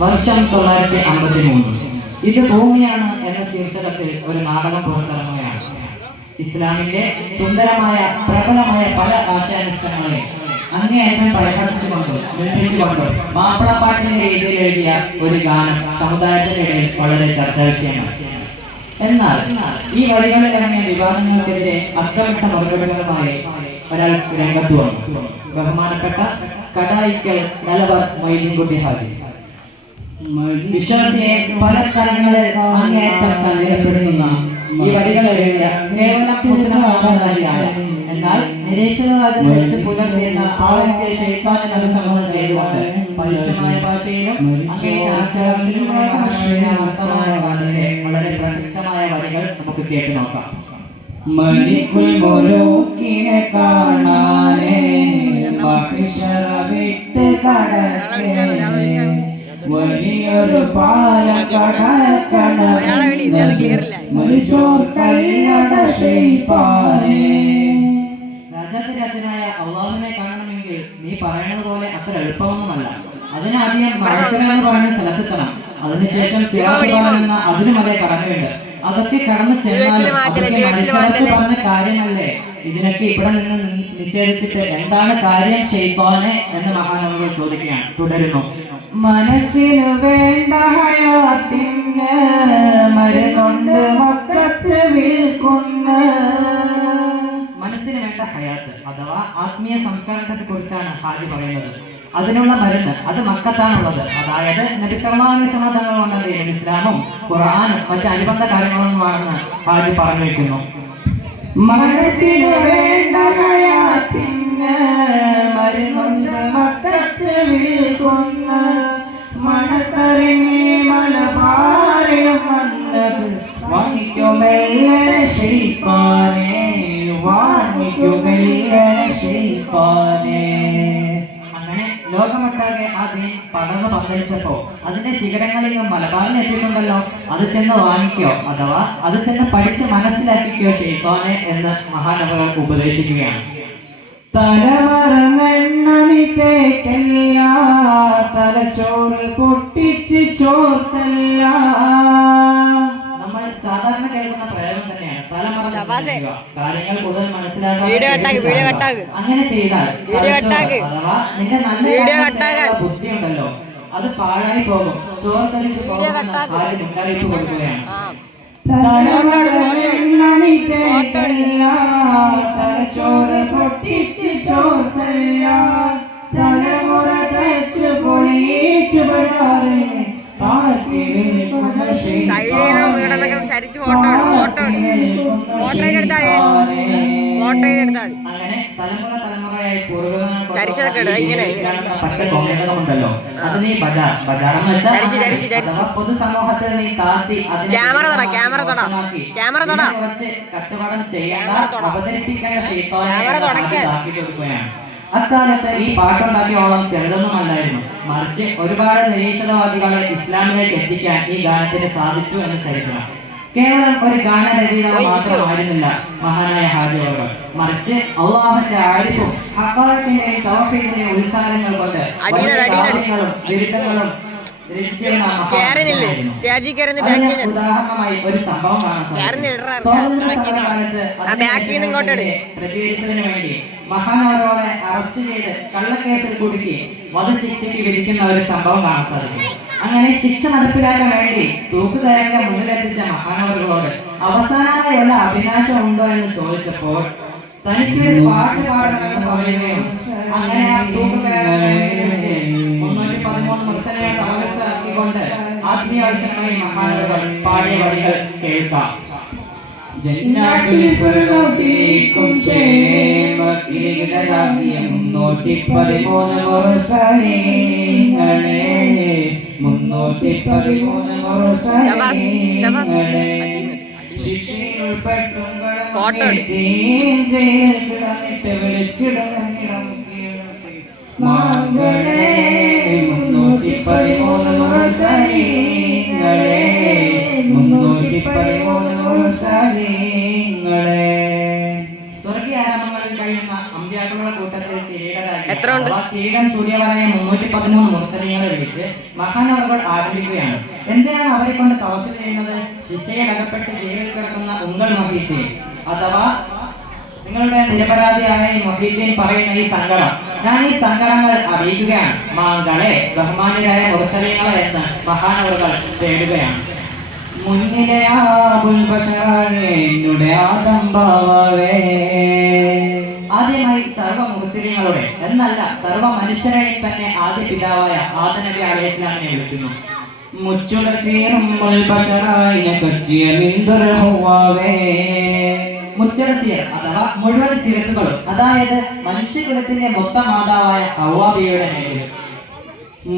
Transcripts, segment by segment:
വർഷം 1953. ഇത് ഭൂമിയാണ് എന്ന ശീർഷകത്തിൽ ഒരു നാടകം പുറത്തിറങ്ങുകയാണ്. ഇസ്ലാമിന്റെ സുന്ദരമായ പ്രബലമായ പല ആശയാനുഷ്ഠാനങ്ങളെ അങ്ങേയറ്റം പരിഹസിച്ചുകൊണ്ടും നിർമ്മിച്ചുകൊണ്ടും മാപ്പിളപ്പാട്ടിന്റെ രീതിയിൽ എഴുതിയ ഒരു ഗാനം സമുദായത്തിന്റെ ഇടയിൽ വളരെ ചർച്ചാ വിഷയമാണ്. എന്നാൽ ഈ വരികളിൽ ഇറങ്ങിയ വിവാദങ്ങൾക്കെതിരെ അക്കമിട്ട മറുപടികളുമായി ഒരാൾ രംഗത്ത് വന്നു. ബഹുമാനപ്പെട്ട കടായിക്കൽ നിലവർ മൊയ്തീൻകുട്ടി ഹാജി. വിശ്വാസിയെ പല കാര്യങ്ങളിൽ അങ്ങേയറ്റം സന്ദേഹപ്പെടുന്ന ഈ വരികൾ എഴുതിയ കേവലം മുസ്ലിംകാരിയായ എന്നാൽ നിരീശ്വരവാദം വെച്ച് പുലർത്തിയെന്ന ആ വ്യക്തിയെ ശൈത്താൻ അഭിസംബോധന ചെയ്തുകൊണ്ട് പരുഷമായ ഭാഷയിലും വർത്തമാന കാലത്തെ വളരെ പ്രസക്തമായ വരികൾ നമുക്ക് കേട്ടു നോക്കാം. മലിക്കുൽ മുലൂക്കിനെ കാണാനേ മഹിഷറ വിട്ട് കടക്കേ വലിയൊരു പാല കടക്കണം മനുഷ്യർ കല്ലട ശൈത്താനേ. രാജാതിരാജനായ അള്ളാഹുവിനെ കാണണമെങ്കിൽ നീ പറയുന്നത് പോലെ അത്ര എളുപ്പമൊന്നുമല്ല. അതിനാദ്യം മനുഷ്യരെന്ന് പറയുന്ന സ്ഥലത്തെത്തണം. അതിനുശേഷം എന്ന അതിനു മതേ കടന്നുണ്ട്. അതൊക്കെ കടന്നു ചെന്നാൽ പറഞ്ഞ കാര്യമല്ലേ. ഇതിനൊക്കെ ഇവിടെ നിന്ന് നിഷേധിച്ചിട്ട് എന്താണ് കാര്യം ശൈത്താനെ എന്ന് മഹാനവകൾ ചോദിക്കുകയാണ്. തുടരുന്നു. മനസ്സിനു വേണ്ട ഹയാത്തിന് മരുന്നുണ്ട് മക്കത്ത് വിൽക്കുന്ന. മനസ്സിന് വേണ്ട ഹയാത്ത് അഥവാ ആത്മീയ സംസ്കാരത്തെ കുറിച്ചാണ് ഹാജി പറയുന്നത്. അതിനുള്ള മരുന്ന് അത് മക്കത്താണുള്ളത്. അതായത് നബി സല്ലല്ലാഹു അലൈഹി വസല്ലം തങ്ങൾ വന്നത് ഇസ്ലാമും ഖുർആനും മറ്റ് അനുബന്ധ കാര്യങ്ങളൊന്നുമാണെന്ന് ഹാജി പറഞ്ഞു വെക്കുന്നു. മനസ്സിനു വേണ്ട ഹയാത്തിന് മരുന്നുണ്ട് മക്കത്ത് വിൽക്കുന്ന. മണത്തറിഞ്ഞി മലബാറിലും വന്നത് വാങ്ങിക്കുമെല്ലനെ ശൈത്താനേ വാങ്ങിക്കുമെല്ലനെ ശൈത്താനേ. അങ്ങനെ ലോകമൊട്ടാകെ ആ ദീൻ പടർന്നു പന്തലിച്ചപ്പോ അതിന്റെ ശിഖരങ്ങളിൽ മലബാറിൽ എത്തിയിട്ടുണ്ടല്ലോ. അത് ചെന്ന് വാങ്ങിക്കോ അഥവാ അത് ചെന്ന് പഠിച്ച് മനസ്സിലാക്കിക്കോ ശൈത്താനെ എന്ന് മഹാനവകൾ ഉപദേശിക്കുകയാണ്. തലമറന്നെണ്ണി തേക്കല്ല തലച്ചോറ് പൊട്ടിച്ച് ചോർത്തല്ല. നമ്മൾ സാധാരണ കേൾക്കുന്ന പ്രയോഗം തന്നെയാണ് തലമറ കാര്യങ്ങൾ കൂടുതൽ മനസ്സിലാക്കാൻ. അങ്ങനെ ചെയ്താൽ അഥവാ നിന്റെ നല്ല ബുദ്ധി ഉണ്ടല്ലോ അത് പാഴായി പോകും, ചോർത്തലിച്ച് പോകുമെന്ന് ആദ്യം മുന്നറിയിപ്പ് കൊടുക്കുകയാണ്. തലമറന്നെണ്ണി തേക്കല്ല തലച്ചോറ് പൊട്ടിച്ച് ചോർത്തല്ല. തലമുറ തച്ച് പൊളിച്ചു പരാറ് പാർട്ടി വിൽക്കുന്ന അങ്ങനെ തലമുറയായി ഉണ്ടല്ലോ അത് നീ പൊതുസമൂഹത്തിൽ നീ താത്തി കച്ചവടം ചെയ്യാൻ അവതരിപ്പിക്കേണ്ട കൊടുക്കുകയാണ്. അക്കാലത്ത് ഈ പാട്ടുണ്ടാക്കിയോളം ചെറുതൊന്നുമല്ലായിരുന്നു. മറിച്ച് ഒരുപാട് നിരീശ്വരവാദികളെ ഇസ്ലാമിലേക്ക് എത്തിക്കാൻ ഈ ഗാനത്തിന് സാധിച്ചു എന്ന് ചരിത്രം. കേവലം ഒരു ഗാനരചയിതാവ് മാത്രമായിരുന്നില്ല മഹാനായ ഹാജി അവർ. മറിച്ച് അള്ളാഹുവിന്റെ ആരിഫും ഹഖായിഖിന്റെയും തൗഹീദിന്റെയും ഉത്സാഹങ്ങൾ കൊണ്ട് വിരുദ്ധങ്ങളും ഉദാഹരണമായി ഒരു സംഭവം പ്രതികരിച്ചതിനു വേണ്ടി മഹാനവരോടെ അറസ്റ്റ് ചെയ്ത് കള്ളക്കേസിൽ കുടുക്കി വധശിക്ഷയ്ക്ക് വിധിക്കുന്ന ഒരു സംഭവം കാണാൻ സാധിക്കും. അങ്ങനെ ശിക്ഷ നടപ്പിലാക്കാൻ വേണ്ടി തൂക്കുകയറിന്റെ മുന്നിലെത്തിച്ച മഹാനവറുകളോട് അവസാനമായി വല്ല അഭിലാഷം ഉണ്ടോ എന്ന് ചോദിച്ചപ്പോൾ തനിക്കൊരു പാട്ട് പാടണമെന്ന് പറയുകയും അങ്ങനെ ആ തൂക്കുകയറിനെ 313 മത്സരങ്ങൾ അവസരമാക്കിക്കൊണ്ട് ആത്മീയ ആവശ്യമായി മഹാനവറുകൾ പാടിയ വരികൾ കേൾക്കാം. ജന്നാത്തുൽ ഫിർദൗസിലേക്കും ക്ഷേമ കിരീടരാജ്യം 313 മുർസലീങ്ങളെ 313 മുർസലീങ്ങളെ ശിക്ഷയിൽ ഉൾപ്പെട്ടും മാങ്ങളെ 313 മുർസലീങ്ങളെ 313 മുർസലീങ്ങളെ. സ്വർഗീയ ആരാമങ്ങളിൽ കഴിയുന്ന അമ്പിയാക്കളുടെ കൂട്ടത്തിൽ കൂട്ടത്തിൽ കിരീടരാജി എത്ര ഉണ്ട്? കിരീടം സൂര്യവരായ 313 മുർസലീങ്ങളെ വിളിച്ച് മഹാനവറുകൾ ആരംഭിക്കുകയാണ്. എന്തിനാണ് അവരെ കൊണ്ട് തപസ് ചെയ്യുന്നത്? ശിക്ഷയിൽ അകപ്പെട്ട് ജയിലിൽ കിടക്കുന്ന ഉങ്ങൾ മൊഹീദ്ദീൻ അഥവാ നിങ്ങളുടെ നിരപരാധിയായ ഈ മൊഹീദ്ദീൻ പറയുന്ന ഈ സങ്കടം, ഞാൻ ഈ സങ്കടങ്ങൾ അറിയിക്കുകയാണ്. മാങ്കളെ ബഹുമാന്യരായ മുർസലീങ്ങളെ എന്ന് മഹാനവറുകൾ തേടുകയാണ്. മുന്നിലെ ആബുൽ ബശറായേ എന്നുടെ ആദംബാവേ. ആദ്യമായി സർവ്വ മുസ്ലിങ്ങളുടെ എന്നല്ല സർവ്വ മനുഷ്യരെയും തന്നെ ആദ്യ പിതാവായ ആദം നബി അലൈഹി ഇസ്ലാമിനെ വിളിക്കുന്നു. മുച്ചുട സീറുൽ ബശറായിനെ കച്ചിയ മിന്ദുൽ ഹുവാവേ. മുച്ചടസിയർ അഥവാ മുഴുവൻ ശിരസുകളും, അതായത് മനുഷ്യകുലത്തിന്റെ മൊത്തം മാതാവായ ഹവ്വാബിയുടെ മേലിൽ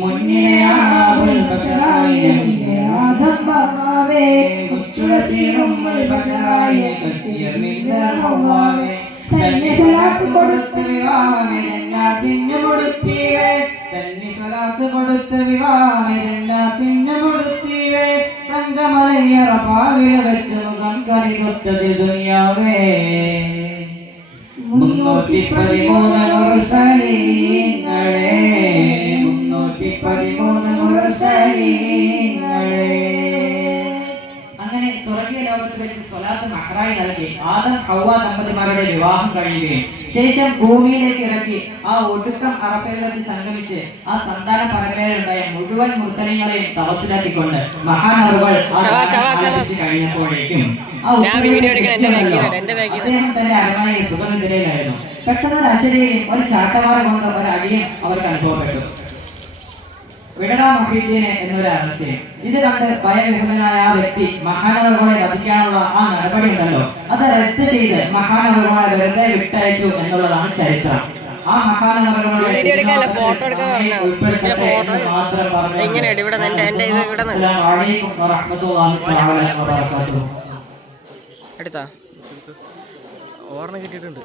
മുന്നിലെ ആബുൽ ബശറായേ എന്നുടെ ആദംബാവേ. മുച്ചുട സീറുൽ ബശറായിനെ കച്ചിയ മിന്ദുൽ ഹുവാവേ. തന്നെ സ്വലാത്ത് കൊടുത്ത് വിവാഹമേ ജന്നാത്തിനു കൊടുത്തീവേ. തന്നെ സ്വലാത്ത് കൊടുത്ത് വിവാഹമേ ജന്നാത്തിനു കൊടുത്തീവേ. തങ്കമലയ റഫാവിൽ വെച്ച് മുഖം കറികൊത്തത് ദുനിയാവേ. 313 മുർസലീങ്ങളെ 313 മുർസലീങ്ങളെ. അങ്ങനെ സ്വർഗീയ ലോകത്ത് വെച്ച് സ്വലാത്ത് മഹറായി നൽകി ആദം ഹവ്വ ദമ്പതിമാരുടെ വിവാഹം കഴിയുകയും ശേഷം ഭൂമിയിലേക്ക് ഇറക്കി ആ ഒടുക്കം അറഫയിൽ വെച്ച് സംഗമിച്ച് ആ സന്താന പരമ്പരയിലുണ്ടായ മുഴുവൻ മുസ്ലിങ്ങളെയും തപസ്സിലാക്കിക്കൊണ്ട് മഹാനവറുകൾ കഴിഞ്ഞപ്പോഴേക്കും അദ്ദേഹം തന്റെ അരമനയിൽ സുഖനിദ്രയിലായിരുന്നു. പെട്ടെന്ന് ഒരു അശരീരിയും ഒരു ചാട്ടവാറ കൊണ്ട് ഒരു അടിയും അവർക്ക് അനുഭവപ്പെട്ടു. വിടടാ മൊഹീദ്ദീനെ എന്നൊരു അലർച്ചയും. ഇത് കണ്ട് ഭയവിഹുലനായ ആ വ്യക്തി മഹാനവറുകളെ വധിക്കാനുള്ള ആ നടപടി ഉണ്ടല്ലോ, അത് റദ്ദ് ചെയ്ത് മഹാനവറുകളെ വെറുതെ വിട്ടയച്ചു എന്നുള്ളതാണ് ചരിത്രം. ആ മഹാനവറുകളുടെ എടുത്താ ഓർമ്മ കിട്ടിയിട്ടുണ്ട്.